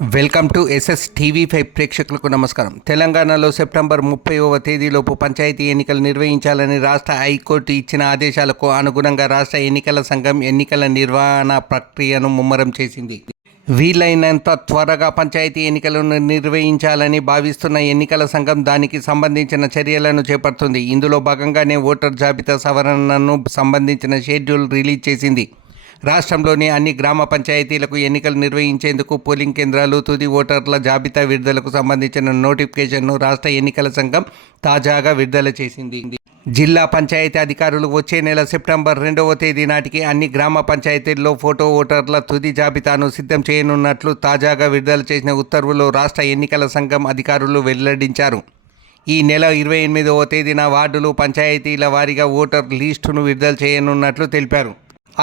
Welcome to SS TV5 ప్రేక్షకులకు నమస్కారం. తెలంగాణలో సెప్టెంబర్ 30వ తేదీలోపు పంచాయతీ ఎన్నికలు నిర్వహించాలని రాష్ట్ర హైకోర్టు ఇచ్చిన ఆదేశాలకు అనుగుణంగా రాష్ట్ర ఎన్నికల సంఘం ఎన్నికల నిర్వహణ ప్రక్రియను ముమ్మరం చేసింది. వీలైనంత త్వరగా పంచాయతీ ఎన్నికలను నిర్వహించాలని భావిస్తున్న ఎన్నికల సంఘం దానికి సంబంధించిన చర్యలను చేపడుతుంది. ఇందులో భాగంగానే ఓటర్ జాబితా సవరణను సంబంధించిన షెడ్యూల్ రిలీజ్ చేసింది. రాష్ట్రంలోని అన్ని గ్రామ పంచాయతీలకు ఎన్నికలు నిర్వహించేందుకు పోలింగ్ కేంద్రాలు, తుది ఓటర్ల జాబితా విడుదలకు సంబంధించిన నోటిఫికేషన్ను రాష్ట్ర ఎన్నికల సంఘం తాజాగా విడుదల చేసింది. జిల్లా పంచాయతీ అధికారులు వచ్చే నెల సెప్టెంబర్ 2వ తేదీ నాటికి అన్ని గ్రామ పంచాయతీల్లో ఫోటో ఓటర్ల తుది జాబితాను సిద్ధం చేయనున్నట్లు తాజాగా విడుదల చేసిన ఉత్తర్వుల్లో రాష్ట్ర ఎన్నికల సంఘం అధికారులు వెల్లడించారు. ఈ నెల 28వ తేదీన వార్డులు, పంచాయతీల వారీగా ఓటర్ లిస్టును విడుదల చేయనున్నట్లు తెలిపారు.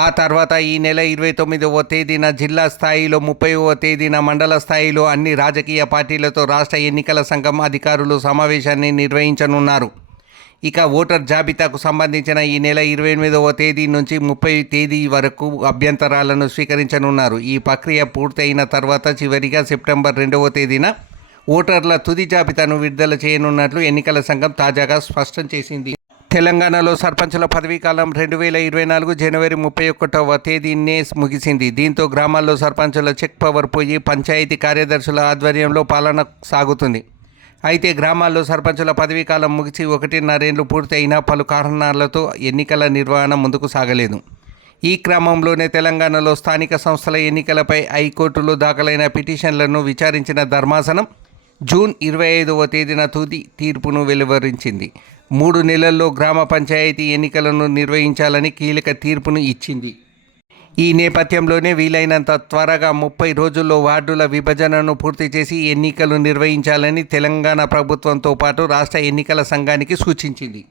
ఆ తర్వాత ఈ నెల 29వ తేదీన జిల్లా స్థాయిలో, 30వ తేదీన మండల స్థాయిలో అన్ని రాజకీయ పార్టీలతో రాష్ట్ర ఎన్నికల సంఘం అధికారులు సమావేశాన్ని నిర్వహించనున్నారు. ఇక ఓటర్ జాబితాకు సంబంధించిన ఈ నెల 28వ తేదీ నుంచి 30వ తేదీ వరకు అభ్యంతరాలను స్వీకరించనున్నారు. ఈ ప్రక్రియ పూర్తయిన తర్వాత చివరిగా సెప్టెంబర్ 2వ తేదీన ఓటర్ల తుది జాబితాను విడుదల చేయనున్నట్లు ఎన్నికల సంఘం తాజాగా స్పష్టం చేసింది. తెలంగాణలో సర్పంచుల పదవీకాలం 2024 జనవరి 31వ తేదీనే ముగిసింది. దీంతో గ్రామాల్లో సర్పంచుల చెక్ పవర్ పోయి పంచాయతీ కార్యదర్శుల ఆధ్వర్యంలో పాలన సాగుతుంది. అయితే గ్రామాల్లో సర్పంచుల పదవీకాలం ముగిసి 1.5 ఏళ్లు పూర్తయినా పలు కారణాలతో ఎన్నికల నిర్వహణ ముందుకు సాగలేదు. ఈ క్రమంలోనే తెలంగాణలో స్థానిక సంస్థల ఎన్నికలపై హైకోర్టులో దాఖలైన పిటిషన్లను విచారించిన ధర్మాసనం జూన్ 25వ తేదీన తుది తీర్పును వెలువరించింది. 3 నెలల్లో గ్రామ పంచాయతీ ఎన్నికలను నిర్వహించాలని కీలక తీర్పును ఇచ్చింది. ఈ నేపథ్యంలోనే వీలైనంత త్వరగా 30 రోజుల్లో వార్డుల విభజనను పూర్తి చేసి ఎన్నికలు నిర్వహించాలని తెలంగాణ ప్రభుత్వంతో పాటు రాష్ట్ర ఎన్నికల సంఘానికి సూచించింది.